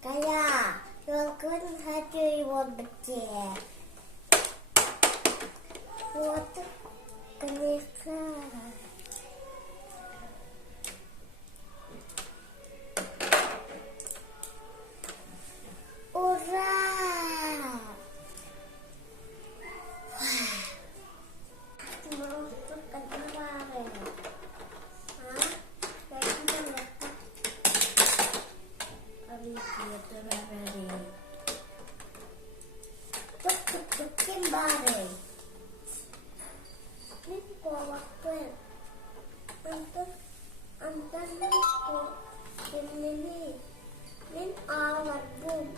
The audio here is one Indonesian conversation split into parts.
Kaya 여러분 하주이 원백제 вот 그니까 ура Masuk ke kemarin Kimbare. Nin ko waktu. Antan ko ini. Nin awal boom.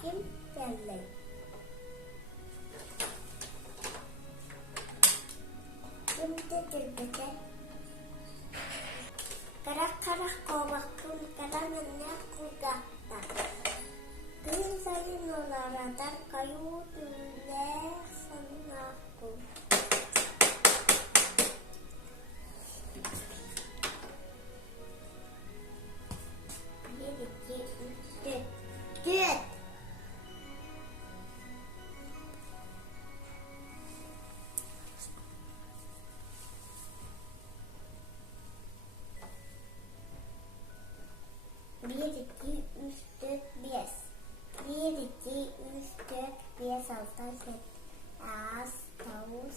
Kim pelle. Kim te. Karak-karak ko wakun karangannya kugata. Kaya saya nolaradan kayu tulis aku. Ini dikit. Bir, iki, üç, dört, beş. Bir, iki, üç, dört, beş, altı, yedi, dokuz,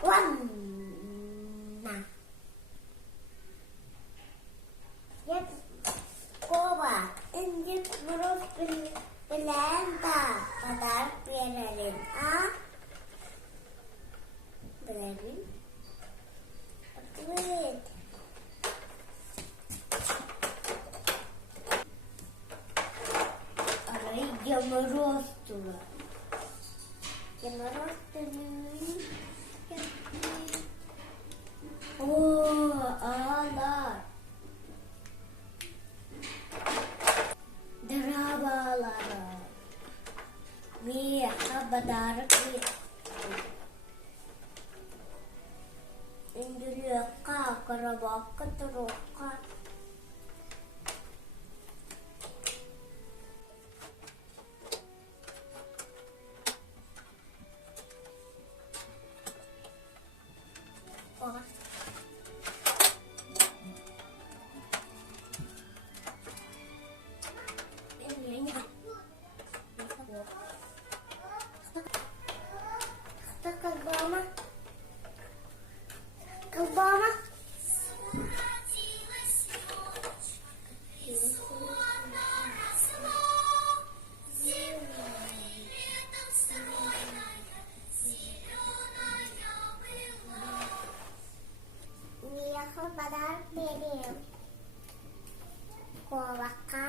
warna. Yap, kova, injek huruf belanda, pada beralin A, beralin, wait. Oh, Allah. Darabalara. Mia badar ki. Indulya ka karabak katroka. Obama. Миях подарок берем. Колока.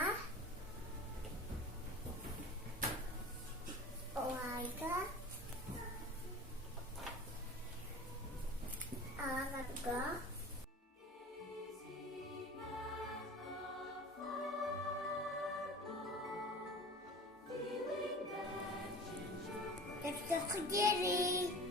Лайка. Алага. Это Хгери.